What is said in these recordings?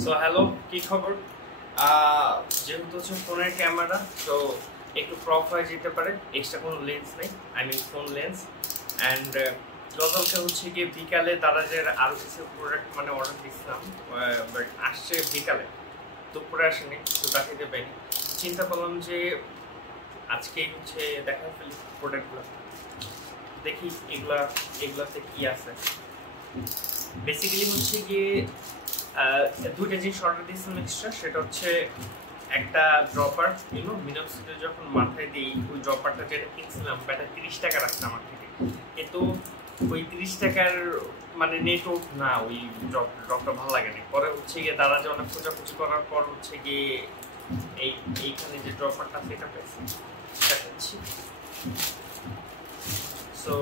So hello, কি খবর? যেহেতু হচ্ছে ফোনের ক্যামেরা, তো একটু ক্রপ হয়ে যেতে পারে, এক্সট্রা কোনো লেন্স নেই, I mean phone lens. And গতকালকে হচ্ছে গিয়ে বিকালে তারা যে আরও কিছু প্রোডাক্ট মানে অর্ডার দিয়েছিলাম, বাট আসছে বিকালে, দুপুরে আসেনি, তো দেখাতে পাইনি। চিন্তা করলাম যে আজকে হচ্ছে দেখা ফেলি প্রোডাক্টগুলো, দেখি এগুলাতে কি আছে। বেসিক্যালি হচ্ছে গিয়ে দুইটা জিনিস অর্ডার দিয়েছিলাম এক্সট্রা। সেটা হচ্ছে একটা ড্রপার, মিনক্সিডে যখন মাথায় দিই, ওই ড্রপারটা যেটা কিনছিলাম এটা 30 টাকা রাখছে আমার থেকে, কিন্তু ওই 30 টাকার মানে নেটওয়ার্ক না, ওই ড্রপটা ভালো লাগে না। পরে হচ্ছে গিয়ে তারা যে অনেক খোঁজাখুঁজি করার পর হচ্ছে গিয়ে এইখানে যে ড্রপারটা সেটা পেয়েছি, দেখাচ্ছি। সো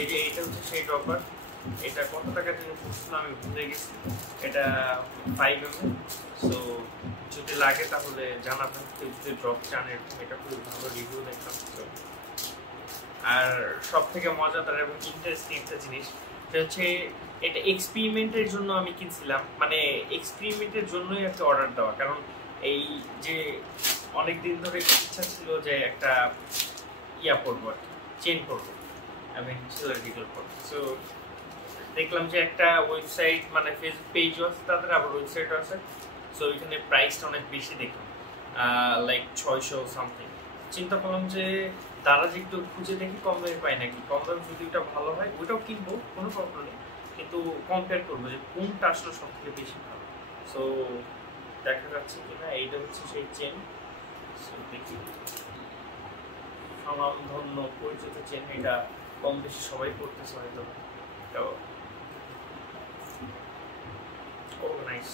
এইটা হচ্ছে সেই ড্রপার। এটা কত টাকা দিয়ে পড়ছিল আমি ভুলে গেছি। এটা 5 mm। সো যদি লাগে তাহলে জানাবেন, কেউ যদি ড্রপ চান এরকম। এটা খুব ভালো রিভিউ দেখলাম। আর সব থেকে মজাদার এবং ইন্টারেস্টিং একটা জিনিস, সেটা হচ্ছে এটা এক্সপেরিমেন্টের জন্য আমি কিনছিলাম, মানে এক্সপেরিমেন্টের জন্যই একটা অর্ডার দেওয়া। কারণ এই যে অনেক দিন ধরে ইচ্ছা ছিল যে একটা ইয়া পরবো আর কি, চেন পরবো, আমি সিলারিটিক্যাল পরবো। সো দেখলাম যে একটা ওয়েবসাইট মানে ফেসবুক পেজও আছে তাদের, আবার ওয়েবসাইটও আছে। সো এখানে প্রাইসটা অনেক বেশি দেখলাম, লাইক 600 সামথিং। চিন্তা করলাম যে তারা যে একটু খুঁজে দেখি কম দামে পাই নাকি, কম দামে যদি ওটা ভালো হয় ওইটাও কিনবো, কোনো প্রবলেম নেই, কিন্তু কম্পেয়ার করবো যে কোনটা আসলে সব থেকে বেশি ভালো। সো দেখা যাচ্ছে কিনা, এইটা হচ্ছে সেই চেন। সো দেখি, স্বনামধন্য পরিচিত চেন, এটা কম বেশি সবাই করতেছে হয়তো। তো ও নাইস,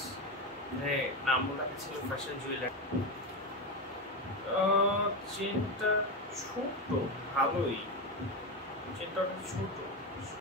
হ্যাঁ নামও লেখা ছিল ফ্যাশন জুয়েলার। চেনটা ছোট, ভালোই, চেনটা অনেক ছোট।